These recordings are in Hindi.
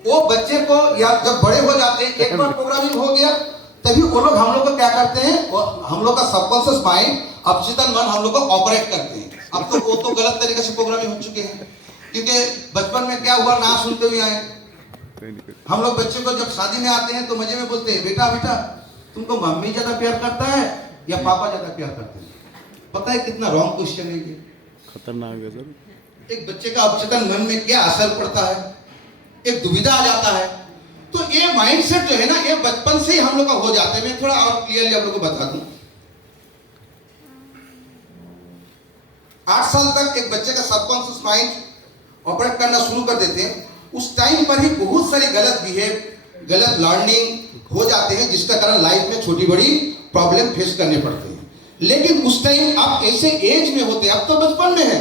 वो बच्चे को या जब बड़े हो जाते हैं, एक बार प्रोग्रामिंग हो गया, तभी वो लोग हम लोग को क्या करते हैं, हम लोग का सबकॉन्शियस माइंड, अवचेतन मन हम लोग को ऑपरेट करते हैं। अब तो वो तो गलत तरीके से प्रोग्रामिंग हो चुके हैं, क्योंकि बचपन में क्या हुआ ना सुनते हुए आए। हम लोग बच्चे को जब शादी में आते हैं तो मजे में बोलते हैं, बेटा बेटा तुमको मम्मी ज्यादा प्यार करता है या पापा ज्यादा प्यार करते हैं? पता है कितना रॉन्ग क्वेश्चन है ये, खतरनाक है सर। एक बच्चे का अवचेतन मन में क्या असर पड़ता है, एक दुविधा आ जाता है। तो ये माइंडसेट जो है ना, ये बचपन से ही हम लोग का हो जाता है। मैं थोड़ा और क्लियरली आप लोग को बता दूं, 8 साल तक एक बच्चे का सबकॉन्शियस माइंड ऑपरेट करना शुरू कर देते हैं। उस टाइम पर ही बहुत सारे गलत बिहेव, गलत लर्निंग हो जाते हैं, जिसका कारण लाइफ में छोटी बड़ी प्रॉब्लम फेस करने पड़ते हैं। लेकिन उस टाइम आप ऐसे एज में होते हैं, अब तो बचपन में है,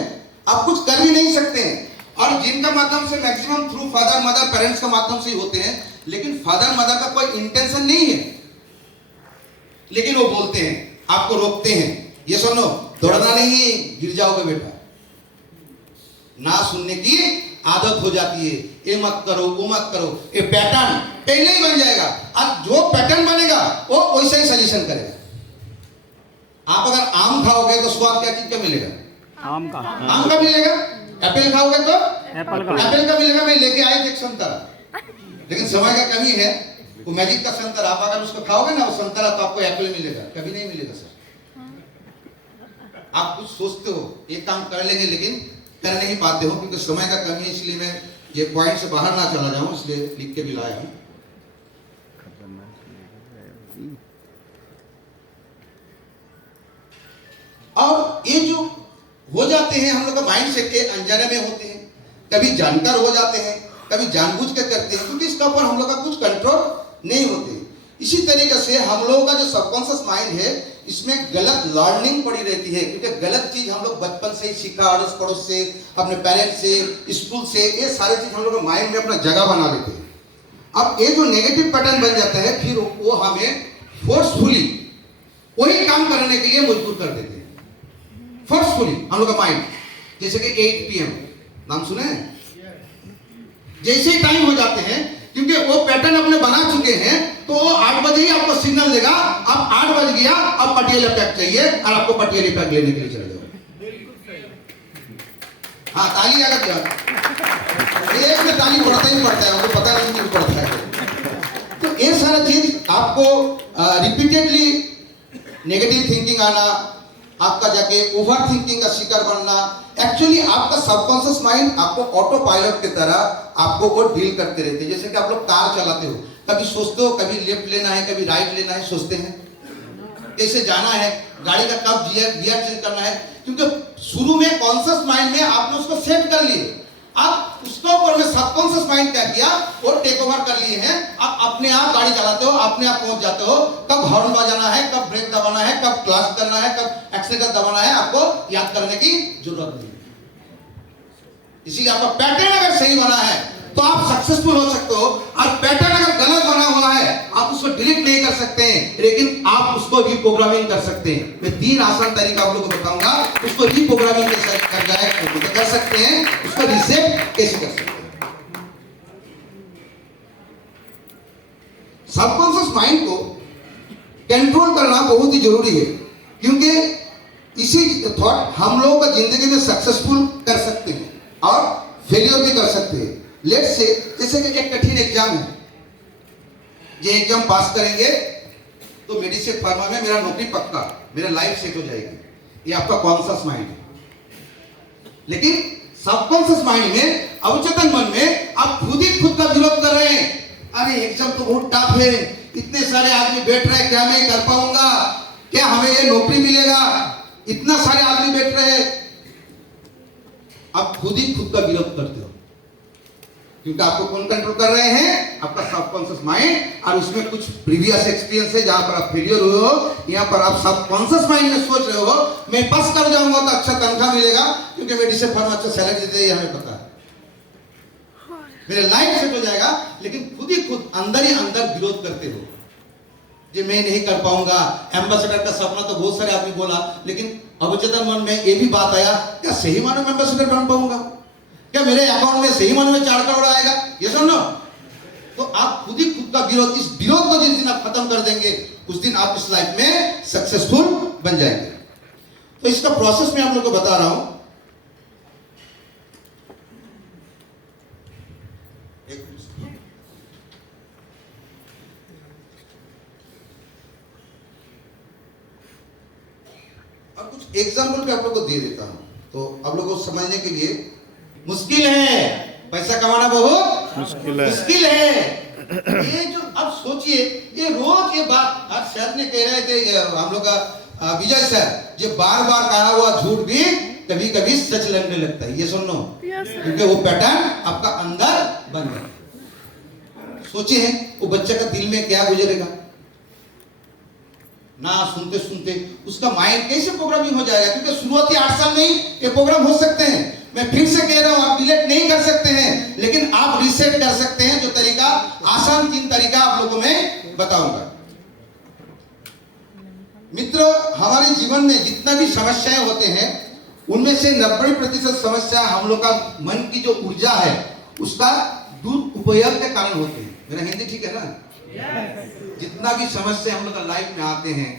आप कुछ कर भी नहीं सकते हैं। और जिनका माध्यम से maximum through father mother parents का माध्यम से ही होते हैं, लेकिन फादर मदर का कोई इंटेंशन नहीं है, लेकिन वो बोलते हैं, आपको रोकते हैं, ये सुनो दौड़ना नहीं, गिर जाओगे बेटा। ना सुनने की आदत हो जाती है, ये मत करो वो मत करो, ये पैटर्न पहले ही बन जाएगा। अब जो पैटर्न बनेगा वो वैसे ही सजेशन करेगा। आप अगर आम खाओगे तो स्वाद क्या चीज का मिलेगा? आम का मिलेगा। एप्पल खाओगे तो एप्पल का मिलेगा। मैं लेके आए थे एक संतरा, लेकिन समय का कमी है, वो मैजिक का संतरा, आप अगर उसको खाओगे ना वो संतरा, तो आपको एप्पल मिलेगा, कभी नहीं मिलेगा सर। आप कुछ सोचते हो एक काम कर लेंगे, लेकिन कर नहीं पाते हो, क्योंकि समय का कमी है। इसलिए मैं ये पॉइंट से बाहर ना चला जाऊं, इसलिए लिख के भी लाया हूं। और ये जो हो जाते हैं हम लोग का माइंड सेट के अनजाने में होते हैं, कभी जानकर हो जाते हैं, कभी जानबूझ के करते हैं, क्योंकि इसका ऊपर हम लोग का कुछ कंट्रोल नहीं होते। इसी तरीके से हम लोगों का जो सबकॉन्शियस माइंड है, इसमें गलत लर्निंग पड़ी रहती है, क्योंकि गलत चीज हम लोग बचपन से ही सीखा, अड़ोस पड़ोस से, अपने पेरेंट्स से, स्कूल से, ये सारी चीज हम लोग माइंड में अपना जगह बना लेते हैं। अब ये जो नेगेटिव पैटर्न बन जाता है, फिर वो हमें फोर्सफुली वही काम करने के लिए मजबूर कर देते हैं। फोर्सफुली हम लोग का माइंड, जैसे कि 8 PM नाम सुने हैं? जैसे ही टाइम हो जाते हैं, क्योंकि वो पैटर्न अपने बना चुके हैं, तो 8 बजे ही आपको सिग्नल देगा, अब 8 बज गया, अब पटियाला पैक चाहिए, और आपको पटियाला पैक लेने के लिए चले जाओ। हाँ, ताली अगर एक में ताली पड़ता ही पड़ता है, आपको पता नहीं क्यों पड़ता है। तो ये सारा चीज आपको रिपीटेडली नेगेटिव थिंकिंग आना, आपका जाके ओवर थिंकिंग का शिकार बनना, एक्चुअली आपका सबकॉन्शियस माइंड आपको ऑटो पायलट की तरह आपको वो डील करते रहते हैं। जैसे कि आप लोग कार चलाते हो, कभी सोचते हो कभी लेफ्ट लेना है, कभी राइट लेना है, सोचते हैं कैसे जाना है, गाड़ी का कब गियर चेंज करना है, क्योंकि शुरू में कॉन्शियस माइंड में आपने उसको सेट कर लिए। अब उसके ऊपर में सबकॉन्शियस माइंड क्या किया, वो टेक ओवर कर लिए हैं। अब अपने आप गाड़ी चलाते हो, अपने आप पहुंच जाते हो, कब हॉर्न बजाना है, कब ब्रेक दबाना है, कब क्लच करना है, कब एक्सीलरेटर दबाना है, आपको याद करने की जरूरत नहीं। इसीलिए आपका पैटर्न अगर सही बना है तो आप सक्सेसफुल हो सकते हो, और पैटर्न अगर गलत बना हुआ है आप उसको डिलीट नहीं कर सकते हैं, लेकिन आप उसको रीप्रोग्रामिंग कर सकते हैं। मैं 3 आसान तरीका आप लोगों को बताऊंगा, उसको रीप्रोग्रामिंग कैसे कर सकते हैं, उसको रीसेट कैसे कर सकते हैं। सबकॉन्शियस माइंड को कंट्रोल करना बहुत ही जरूरी है, क्योंकि इसी थॉट हम लोगों का जिंदगी में सक्सेसफुल कर सकते हैं और फेलियर भी कर सकते हैं। लेट्स से जैसे कि एक कठिन एग्जाम है, ये एग्जाम पास करेंगे तो मेडिसिन फार्मा में मेरा नौकरी पक्का, मेरा लाइफ सेट हो जाएगी, ये आपका कॉन्शियस माइंड है। लेकिन सबकॉन्शियस माइंड में, अवचेतन मन में आप खुद ही खुद का विरोध कर रहे हैं। अरे एग्जाम तो बहुत टफ है, इतने सारे आदमी बैठ रहे हैं, क्या मैं कर पाऊंगा, क्या हमें ये नौकरी मिलेगा, इतना सारे आदमी बैठ रहे हैं। आप खुद ही खुद का विरोध करते हो, क्योंकि आपको कौन कंट्रोल कर रहे हैं, आपका सबकॉन्शियस माइंड। और उसमें कुछ प्रीवियस एक्सपीरियंस है जहां पर आप फेलियर हुए हो, यहाँ पर आप सबकॉन्शियस माइंड में सोच रहे हो मैं पास कर जाऊंगा तो अच्छा तनख्वाह मिलेगा, क्योंकि मेडिसिन फर्म अच्छा सैलरी देते हैं, हमें पता है, मेरे लाइफ सेट हो जाएगा। लेकिन खुद ही खुद अंदर ही अंदर विरोध करते हो, ये मैं नहीं कर पाऊंगा। एम्बेसडर का सपना तो बहुत सारे आदमी बोला, लेकिन अवचेतन मन में ये भी बात आया, क्या सही मानो में एम्बेसडर बन पाऊंगा, क्या मेरे अकाउंट में सही मानो में 4 करोड़ आएगा, ये सुनो। खुद ही खुद का विरोध, इस विरोध को जिस दिन आप खत्म कर देंगे उस दिन आप इस लाइफ में सक्सेसफुल बन जाएंगे। तो इसका प्रोसेस मैं आप लोगों को बता रहा हूं। अब कुछ एग्जाम्पल भी आप लोगों को दे देता हूं तो आप लोगों को समझने के लिए। मुश्किल है, पैसा कमाना बहुत मुश्किल है। ये जो अब सोचिए, ये रोज ये बात आज सर ने कह रहे थे, हम लोग का विजय सर, जो बार बार कहा हुआ झूठ भी कभी कभी सच लगने लगता है। ये सुन लो, क्योंकि वो पैटर्न आपका अंदर बन गया। सोचिए वो बच्चे का दिल में क्या गुजरेगा ना, सुनते सुनते उसका माइंड कैसे प्रोग्रामिंग हो जाएगा। क्योंकि शुरुआती 8 साल में ही ये प्रोग्राम हो सकते हैं। मैं फिर से कह रहा हूं, आप डिलीट नहीं कर सकते हैं, लेकिन आप रीसेट कर सकते हैं। जो तरीका, आसान 3 तरीका आप लोगों को मैं बताऊंगा। मित्रों, हमारे जीवन में जितना भी समस्याएं होते हैं उनमें से 90% समस्या हम लोग का मन की जो ऊर्जा है उसका दुरुपयोग के कारण होते हैं। मेरा हिंदी ठीक है ना? जितना भी समस्या हम लोग का लाइफ में आते हैं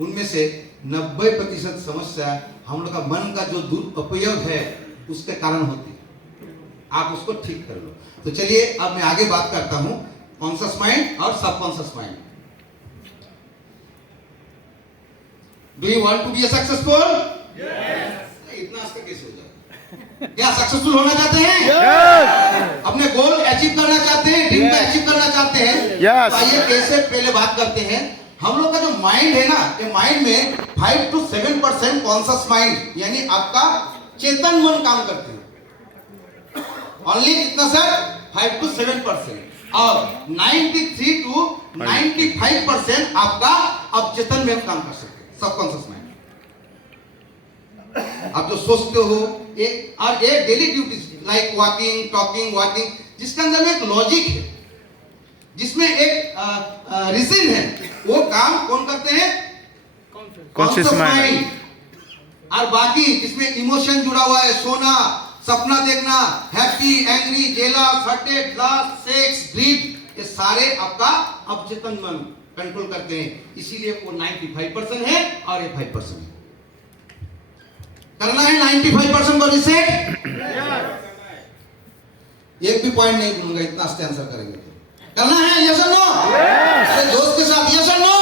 उनमें से 90% समस्या हम लोग का मन का जो दुरुपयोग है उसके कारण होती है। आप उसको ठीक कर लो। तो चलिए अब मैं आगे बात करता हूं कॉन्शियस माइंड और subconscious mind. Do you want to be successful? इतना आस्ते कैसे हो जाए? क्या सक्सेसफुल होना चाहते हैं? अपने गोल अचीव करना चाहते हैं, ड्रीम को अचीव करना चाहते हैं? तो आइए कैसे पहले बात करते हैं। हम लोग का जो माइंड है ना, ये माइंड में 5 to 7% कॉन्शियस माइंड यानी आपका चेतन मन काम करते हैं। ओनली कितना सर? 5 to 7%। और 93 to 95% आपका अवचेतन में काम कर सकते हैं, सबकॉन्शियस माइंड। आप जो सोचते हो और ये daily duties like walking, talking, walking, जिसके अंदर में एक लॉजिक है, जिसमें एक रीजन है, वो काम कौन करते हैं? Conscious mind. और बाकी जिसमें इमोशन जुड़ा हुआ है, सोना, सपना देखना, happy, angry, jealous, hurted, lust, sex, greed, ये सारे आपका अवचेतन मन कंट्रोल करते हैं। इसीलिए वो 95% है और ये 5% है। करना है 95% को रिसेट। एक भी पॉइंट नहीं दूंगा, इतना आस्ते आंसर करेंगे तो। करना है यस और नो? अरे दोस्त के साथ यस और नो?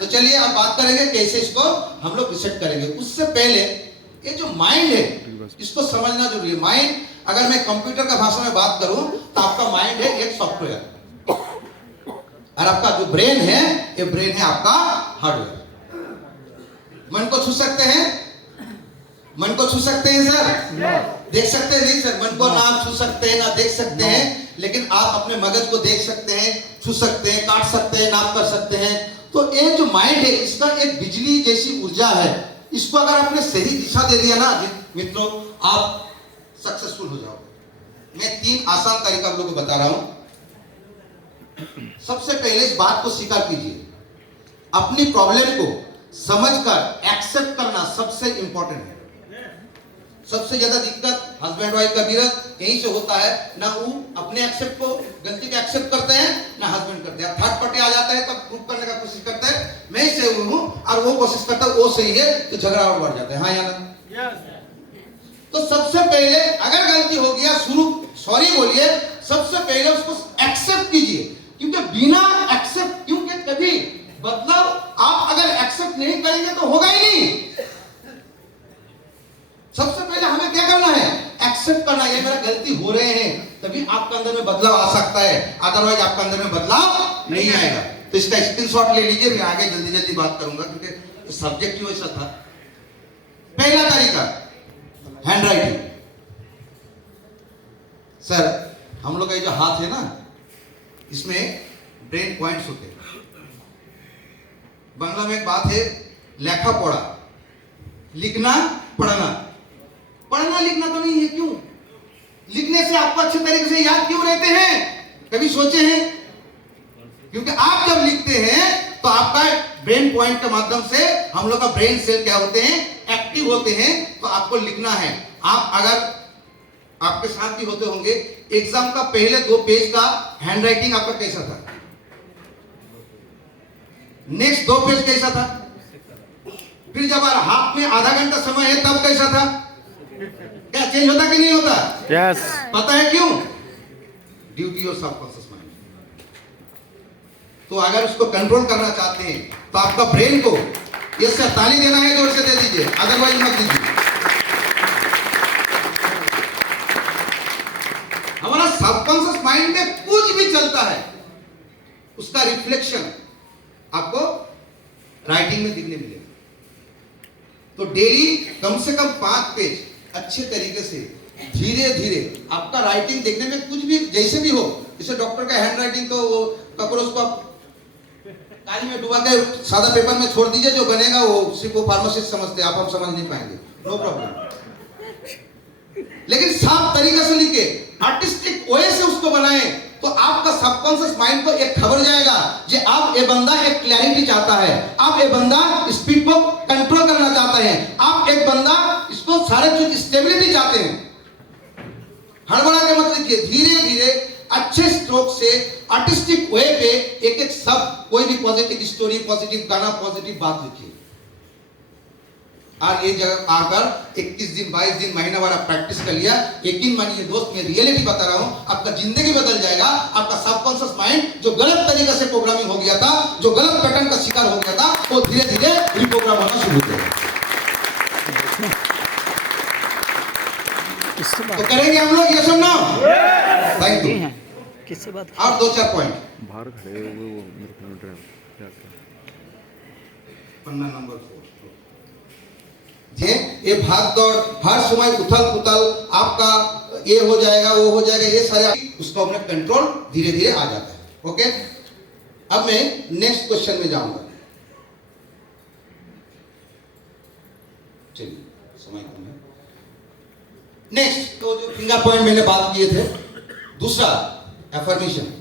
तो चलिए अब बात करेंगे कैसे इसको हम लोग रिसेट करेंगे। उससे पहले ये जो माइंड है इसको समझना जरूरी है। माइंड, अगर मैं कंप्यूटर का भाषा में बात करूं तो आपका माइंड है एक सॉफ्टवेयर और आपका जो ब्रेन है ये ब्रेन है आपका हार्डवेयर। मन को छू सकते हैं? मन को छू सकते हैं सर? देख सकते हैं? नहीं सर, मन को ना आप छू सकते हैं ना देख सकते हैं, लेकिन आप अपने मगज को देख सकते हैं, छू सकते हैं, काट सकते हैं, नाप कर सकते हैं। तो ये जो माइंड है इसका एक बिजली जैसी ऊर्जा है। इसको अगर आपने सही दिशा दे दिया ना मित्रों, आप सक्सेसफुल हो जाओगे। मैं 3 आसान तरीका आप लोगों को बता रहा हूं। सबसे पहले इस बात को स्वीकार कीजिए, अपनी प्रॉब्लम को समझकर एक्सेप्ट करना सबसे इंपॉर्टेंट है। सबसे ज्यादा दिक्कत हस्बैंड वाइफ का विरोध यहीं से होता है। ना वो अपने एक्सेप्ट को, गलती को एक्सेप्ट करते हैं, ना हस्बैंड करते हैं। थर्ड पार्टी आ जाता है तब प्रूव करने का कोशिश करता है मैं ही सही हूं, और वो कोशिश करता है वो सही है, तो झगड़ा और बढ़ जाता है। हाँ या ना? तो सबसे पहले अगर गलती हो गया, शुरू सॉरी बोलिए, सबसे पहले उसको एक्सेप्ट कीजिए। क्योंकि बिना एक्सेप्ट, क्योंकि कभी बदलाव आप अगर एक्सेप्ट नहीं करेंगे तो होगा ही नहीं। सबसे पहले हमें क्या करना है? एक्सेप्ट करना, ये मेरा गलती हो रहे हैं, तभी आपके अंदर में बदलाव आ सकता है, अदरवाइज आपके अंदर में बदलाव नहीं आएगा। तो इसका स्क्रीनशॉट ले लीजिए, मैं आगे जल्दी जल्दी बात करूंगा क्योंकि सब्जेक्ट ही वैसा था। पहला तरीका, हैंड राइटिंग। सर हम लोग का ये जो हाथ है ना, इसमें ब्रेन पॉइंट्स होते हैं। बांग्ला में एक बात है, लेखा पढ़ा, लिखना पढ़ना। पढ़ना लिखना तो नहीं है, क्यों? लिखने से आपको अच्छे तरीके से याद क्यों रहते हैं? कभी सोचे हैं? क्योंकि आप जब लिखते हैं तो आपका ब्रेन पॉइंट के माध्यम से हम लोग का ब्रेन सेल क्या होते हैं? एक्टिव होते हैं। तो आपको लिखना है। आप अगर आपके साथ भी होते होंगे, एग्जाम का पहले 2 पेज का हैंड राइटिंग आपका कैसा था, नेक्स्ट 2 पेज कैसा था, फिर जब हाथ में आधा घंटा समय है तब कैसा था, क्या चेंज होता कि नहीं होता? यस। पता है क्यों? ड्यूटी और सबकॉन्शियस माइंड। तो अगर उसको कंट्रोल करना चाहते हैं तो आपका ब्रेन को ये से ताली देना है, जोर से दे दीजिए, अदरवाइज मत दीजिए। हमारा सबकॉन्शियस माइंड में कुछ भी चलता है, उसका रिफ्लेक्शन आपको राइटिंग में दिखने मिलेगा। तो डेली कम से कम 5 पेज अच्छे तरीके से धीरे धीरे आपका राइटिंग देखने में कुछ भी जैसे भी हो, जैसे डॉक्टर का हैंड राइटिंग तो वो कॉकरोच को आप काली में डुबा के सादा पेपर में छोड़ दीजिए, जो बनेगा वो सिर्फ वो फार्मासिस्ट समझते हैं, आप हम समझ नहीं पाएंगे, नो प्रॉब्लम। लेकिन साफ तरीके से लिखे, आर्टिस्टिक वे से उसको बनाए, तो आपका सबकॉन्शियस माइंड को एक खबर जाएगा कि आप ये बंदा एक क्लैरिटी चाहता है, आप ये बंदा स्पीड को कंट्रोल करना चाहता है, आप एक बंदा इसको सारे चीज स्टेबिलिटी चाहते हैं। हड़बड़ा के मत लिखिए, धीरे धीरे अच्छे स्ट्रोक से आर्टिस्टिक वे पे एक एक शब्द, कोई भी पॉजिटिव स्टोरी, पॉजिटिव गाना, पॉजिटिव बात लिखिए। और ये जगह आकर 21 दिन 22 दिन महीना भर आप प्रैक्टिस कर लिया, यकीन मानिए दोस्त, मैं रियलिटी बता रहा हूं, आपका जिंदगी बदल जाएगा। आपका सबकॉन्शियस माइंड जो गलत तरीके से प्रोग्रामिंग हो गया था, जो गलत पैटर्न का शिकार हो गया था, वो धीरे धीरे रिप्रोग्राम होना शुरू हो जाएगा। तो करेंगे हम लोग ये सब ना? Thank you. किससे बात? और 2-4 पॉइंट बाहर खड़े हुए वो मेरे को ड्राइव पन्ना नंबर 4 ये भाग दौड़, हर समय उथल पुथल, आपका ये हो जाएगा वो हो जाएगा, ये सारे उसको अपने कंट्रोल धीरे धीरे आ जाता है। ओके, अब मैं नेक्स्ट क्वेश्चन में जाऊंगा। चलिए, समय कम है। नेक्स्ट तो जो फिंगर पॉइंट मैंने बात किए थे, दूसरा एफर्मेशन,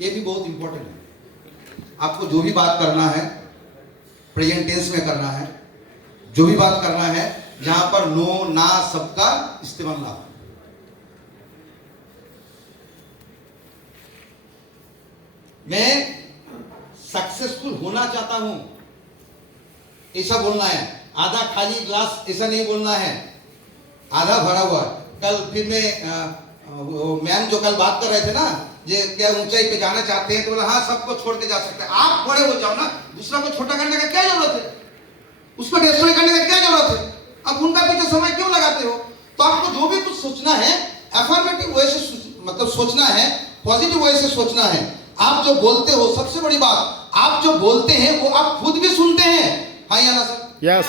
ये भी बहुत इंपॉर्टेंट है। आपको जो भी बात करना है प्रेजेंट टेंस में करना है, जो भी बात करना है जहां पर नो ना सबका इस्तेमाल ना हो। मैं सक्सेसफुल होना चाहता हूं, ऐसा बोलना है। आधा खाली ग्लास ऐसा नहीं बोलना है, आधा भरा हुआ। कल फिर में मैम जो कल बात कर रहे थे ना, जे क्या ऊंचाई पे जाना चाहते हैं, तो बोला हाँ सबको छोड़ के जा सकते हैं। आप बड़े हो जाओ ना, दूसरा को छोटा करने का क्या जरूरत है, उसको डिस्ट्रॉय करने का क्या जरूरत है, अब उनका पीछे समय क्यों लगाते हो? तो आपको जो भी कुछ सोचना है अफर्मेटिव वे से मतलब सोचना है, पॉजिटिव वे से सोचना है। आप जो बोलते हो, सबसे बड़ी बात, आप जो बोलते हैं वो आप खुद भी सुनते हैं, हाँ या ना सर? यस।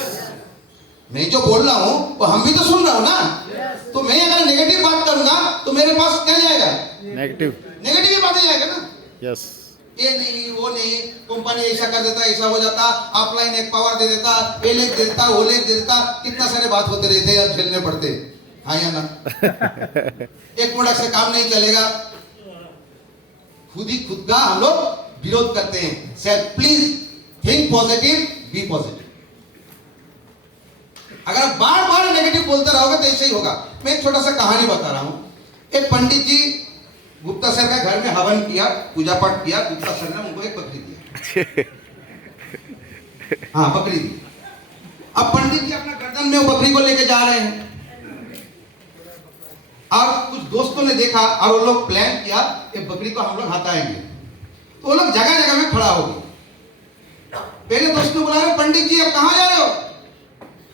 मैं जो बोल रहा हूं वो हम भी तो सुन रहा हूं ना। तो मैं अगर नेगेटिव बात करूंगा तो मेरे पास क्या जाएगा? नेगेटिव ही बातें जाएगा ना। यस। ये नहीं वो नहीं, कंपनी ऐसा कर देता, ऐसा हो जाता, ऑफलाइन एक पावर दे देता, ये लिख देता, वो लिख देता, कितना सारे बात होते रहते यार, झेलने पड़ते, हाँ या ना? एक प्रोडक्ट से काम नहीं चलेगा, खुद ही खुद का हम लोग विरोध करते हैं। Sir please think positive, be positive. अगर आप बार बार नेगेटिव बोलते रहोगे तो ऐसे ही होगा। मैं एक छोटा सा कहानी बता रहा हूं। एक पंडित जी गुप्ता सर के घर में हवन किया, पूजा पाठ किया, गुप्ता सर ने उनको एक बकरी दिया। हाँ बकरी दी। अब पंडित जी अपना गर्दन में वो बकरी को लेके जा रहे हैं, और कुछ दोस्तों ने देखा और वो लोग प्लान किया कि बकरी को हम लोग हटाएंगे। तो वो लोग जगह जगह में खड़ा हो गए। पहले दोस्त ने बोला, पंडित जी अब कहाँ जा रहे हो?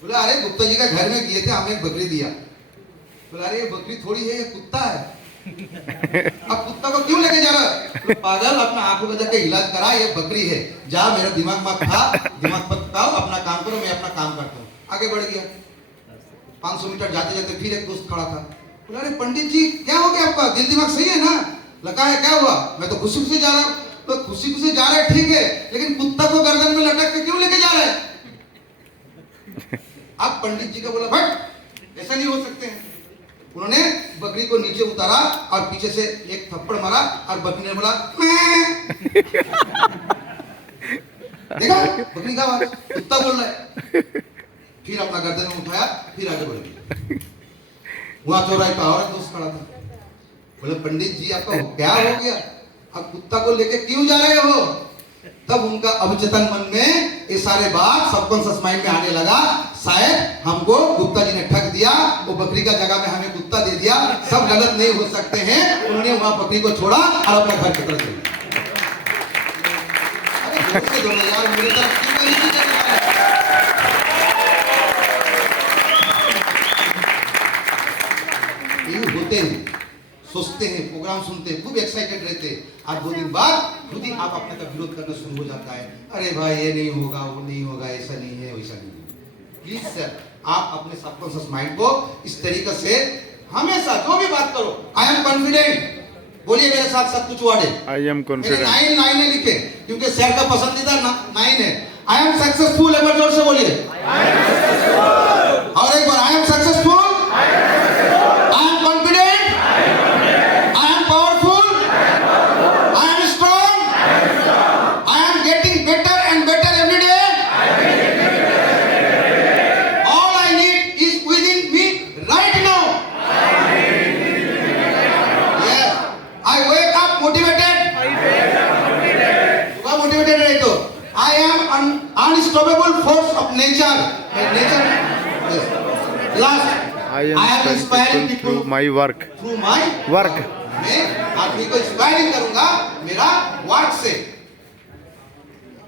बोला अरे गुप्ता जी का घर में गए थे, हमें एक बकरी दिया। बोला अरे ये बकरी थोड़ी है, ये कुत्ता है। अब कुत्ता को क्यों लेके जा रहा है? तो पागल, अपना आंखों का जाके इलाज करा, ये बकरी है, जा मेरा दिमाग मत खा, दिमाग मत खाओ, अपना काम करो, मैं अपना काम करता हूँ। आगे बढ़ गया। 500 मीटर जाते जाते फिर एक दोस्त खड़ा था। बोला अरे पंडित जी क्या हो गया आपका, दिल दिमाग सही है ना? लगा है क्या हुआ? मैं तो खुशी खुशी जा रहा हूँ। तो खुशी खुशी जा रहा है ठीक है, लेकिन कुत्ता को गर्दन में लटक के क्यों लेके जा रहा है? अब पंडित जी का बोला भट, ऐसा नहीं हो सकते हैं। उन्होंने बकरी को नीचे उतारा और पीछे से एक थप्पड़ मारा और बकरी ने बोला देखा बकरी का आवाज, कुत्ता बोल रहा है। फिर अपना गर्दन में उठाया, फिर आगे बढ़ गया। वहां चौराहे पे और एक दोस्त खड़ा था, बोले पंडित जी आपका क्या हो गया, आप कुत्ता को लेके क्यों जा रहे हो? तब उनका अवचेतन मन में ये सारे बात सबकॉन्शियस माइंड में आने लगा, शायद हमको गुप्ता जी ने ठग दिया, वो बकरी का जगह में हमें कुत्ता दे दिया, सब गलत नहीं हो सकते हैं। उन्होंने वहां बकरी को छोड़ा और अपने घर की तरफ चले। अरे जोर से बोलो यार, मेरे तरफ क्यों नहीं चल रहा है? ये होते हैं, सोचते हैं, प्रोग्राम सुनते हैं, खूब एक्साइटेड रहते हैं, आज 2 दिन बाद खुद ही आप अपने का विरोध करना शुरू हो जाता है। अरे भाई ये नहीं होगा, वो नहीं होगा, ऐसा नहीं है, वैसा नहीं है। प्लीज सर, आप अपने सबकॉन्शियस माइंड को इस तरीके से हमेशा जो भी बात करो, आई एम कॉन्फिडेंट, बोलिए मेरे साथ सब कुछ वर्ड है, आई एम कॉन्फिडेंट। 9 लाइनें लिखे, क्योंकि सर का पसंदीदा 9 है। आई एम सक्सेसफुल, एक बार जोर से बोलिए, और एक बार I am successful, I am confident, I am powerful, I am strong, I am getting better and better every day. All I need is within me right now. Yes, I wake up motivated. सुबह motivated रहे तो I am an unstoppable force of nature. Nature. Yes. Last. I am inspiring people through my work. Through my Work. मैं आदमी को इंस्पायरिंग करूंगा मेरा वर्क से।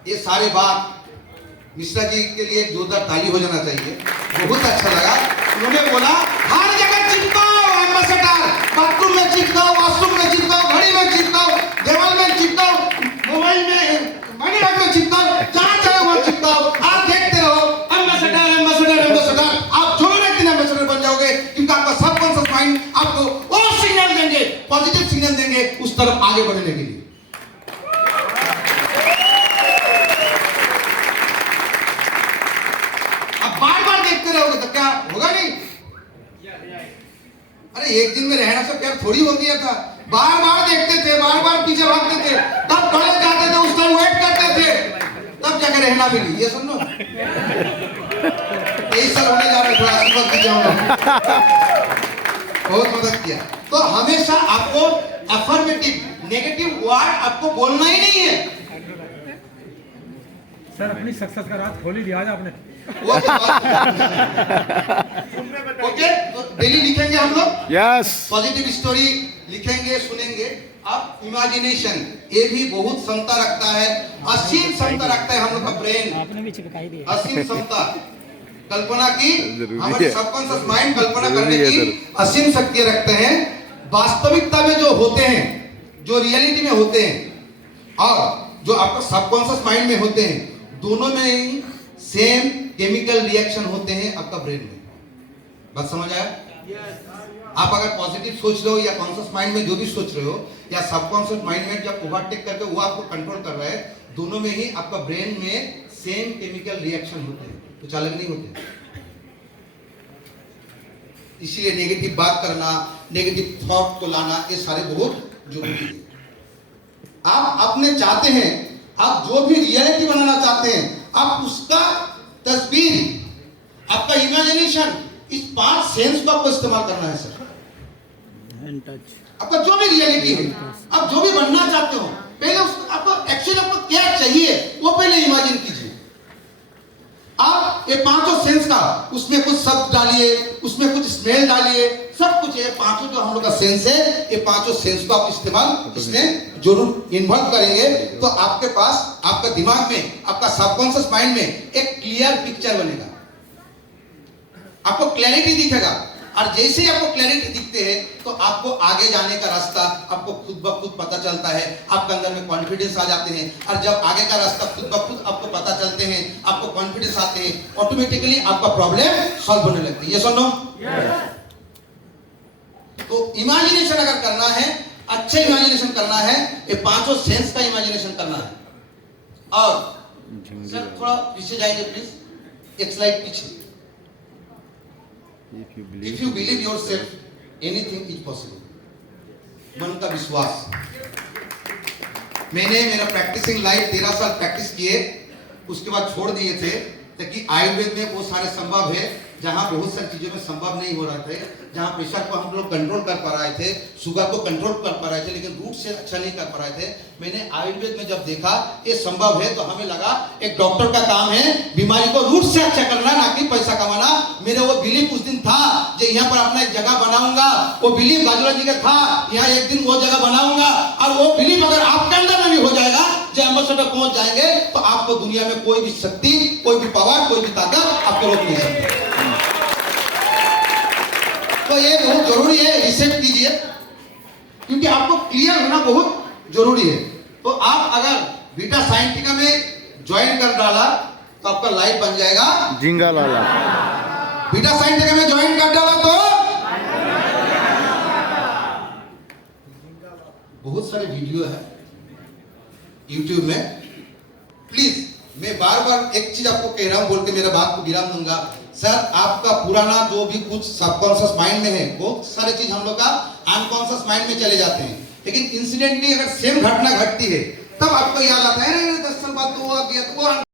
ये सारे बात मिश्रा जी के लिए जोरदार ताली हो जाना चाहिए, बहुत अच्छा लगा। उन्होंने बोला हर जगह चिपकाओ एम्बेसडर, बाथरूम में चिपकाओ, वॉशरूम में चिपकाओ, घड़ी में चिपकाओ, दीवार में चिपकाओ, मोबाइल में मनी बैग में चिपकाओ, जहां चाहे वहां चिपकाओ। आप देखते रहो एम्बेसडर एम्बेसडर एम्बेसडर, आप जो एक दिन एम्बेसडर बन जाओगे, क्योंकि आपका सबकॉन्शियस माइंड आपको वो सिग्नल देंगे, पॉजिटिव सिग्नल देंगे उस तरफ आगे बढ़ने के लिए। अब बार बार देखते रहोगे तो क्या होगा? नहीं। अरे एक दिन में रहना से प्यार थोड़ी हो गया था, बार बार देखते थे, बार बार पीछे भागते थे, तब कॉलेज जाते थे, उस टाइम वेट करते थे, तब जाकर रहना मिली। ये सुन लो, 23 साल होने जा रहे, थोड़ा आशीर्वाद दीजिए हम, बहुत मदद किया। तो हमेशा आपको अफर्मेटिव, नेगेटिव वर्ड आपको बोलना ही नहीं है। सर अपनी सक्सेस का राज खोल ही दिया आज आपने। वो तो ओके, तो डेली लिखेंगे हम लोग, यस, पॉजिटिव स्टोरी लिखेंगे, सुनेंगे। अब इमेजिनेशन, ये भी बहुत क्षमता रखता है, असीम क्षमता रखता है हम लोग का ब्रेन, आपने भी चिपकाई दी। असीम क्षमता कल्पना की, जरूरी हमारे है। सबकॉन्शियस माइंड कल्पना जरूरी करने है, की सर। असीम शक्ति रखते हैं। वास्तविकता में जो होते हैं, जो रियलिटी में होते हैं और जो आपका सबकॉन्शियस माइंड में होते हैं, दोनों में ही सेम केमिकल रिएक्शन होते हैं आपका ब्रेन में। बात समझ आया? आप अगर पॉजिटिव सोच रहे हो या कॉन्शियस माइंड में जो भी सोच रहे हो या सबकॉन्शियस माइंड में जब ओवरटेक करके वो आपको कंट्रोल कर रहा है, दोनों में ही आपका ब्रेन में सेम केमिकल रिएक्शन होते हैं, कुछ अलग नहीं होते। इसीलिए नेगेटिव बात करना, नेगेटिव थॉट को लाना, ये सारे बहुत जरूरी है। आप अपने चाहते हैं, आप जो भी रियलिटी बनाना चाहते हैं, आप उसका तस्वीर, आपका इमेजिनेशन, इस 5 सेंस को आपको इस्तेमाल करना है सर। आपका जो भी रियलिटी है, आप जो भी बनना चाहते हो, पहले आपको एक्चुअली आपको क्या चाहिए वो पहले इमेजिन कीजिए। आप ये 5 सेंस का, उसमें कुछ शब्द डालिए, उसमें कुछ स्मेल डालिए, सब कुछ ये 5 जो हम लोग का सेंस है, ये 5 सेंस को आप इस्तेमाल इसमें जरूर इन्वॉल्व करेंगे, तो आपके पास, आपका दिमाग में, आपका सबकॉन्शियस माइंड में एक क्लियर पिक्चर बनेगा, आपको क्लैरिटी दिखेगा। और जैसे ही आपको क्लैरिटी दिखते हैं तो आपको आगे जाने का रास्ता आपको खुद ब खुद पता चलता है, आपके अंदर में कॉन्फिडेंस आ जाते हैं। और जब आगे का रास्ता खुद ब खुद आपको पता चलते हैं, आपको कॉन्फिडेंस आते हैं, ऑटोमेटिकली आपका प्रॉब्लम सॉल्व होने लगती है। ये सुनो, तो इमेजिनेशन अगर करना है, अच्छे इमेजिनेशन करना है, ये 5 सेंस का इमेजिनेशन करना है। और सर थोड़ा पीछे जाएंगे प्लीज, एक स्लाइड पीछे। If you If you believe yourself, anything is possible. मन का विश्वास। मैंने मेरा प्रैक्टिसिंग लाइफ 13 साल प्रैक्टिस किए, उसके बाद छोड़ दिए थे, ताकि आयुर्वेद में वो सारे संभव है जहाँ बहुत सारी चीज़ों में संभव नहीं हो रहा थे, जहाँ प्रेशर को हम लोग कंट्रोल कर पा रहे थे, शुगर को कंट्रोल कर पा रहे थे, लेकिन रूट से अच्छा नहीं कर पा रहे थे। मैंने आयुर्वेद में जब देखा ये संभव है, तो हमें लगा एक डॉक्टर का काम है बीमारी को रूट से अच्छा करना, ना कि पैसा कमाना। मेरे वो बिलीफ उस दिन था जो यहाँ पर अपना एक जगह बनाऊंगा, वो बिलीफ बाजूला जी का था, यहाँ एक दिन वो जगह बनाऊंगा। और वो बिलीफ अगर आपके अंदर में भी हो जाएगा, जब एम्बेसडर पहुंच जाएंगे, तो आपको दुनिया में कोई भी शक्ति, कोई भी पावर, कोई भी ताकत आपको रोक नहीं सकती। तो ये बहुत जरूरी है, रिसेट कीजिए, क्योंकि आपको क्लियर होना बहुत जरूरी है। तो आप अगर बीटा साइंटिका में ज्वाइन कर डाला तो आपका लाइफ बन जाएगा जिंगा लाला। बीटा साइंटिका में ज्वाइन कर डाला तो बहुत सारे वीडियो है YouTube में। प्लीज मैं बार बार एक चीज आपको कह रहा हूं, बोल के मेरा बात को विराम दूंगा। सर, आपका पुराना जो भी कुछ सबकॉन्शियस माइंड में है, बहुत सारे चीज हम लोग का अनकॉन्शियस माइंड में चले जाते हैं, लेकिन इंसिडेंटली अगर सेम घटना घटती है तब आपको याद आता है ना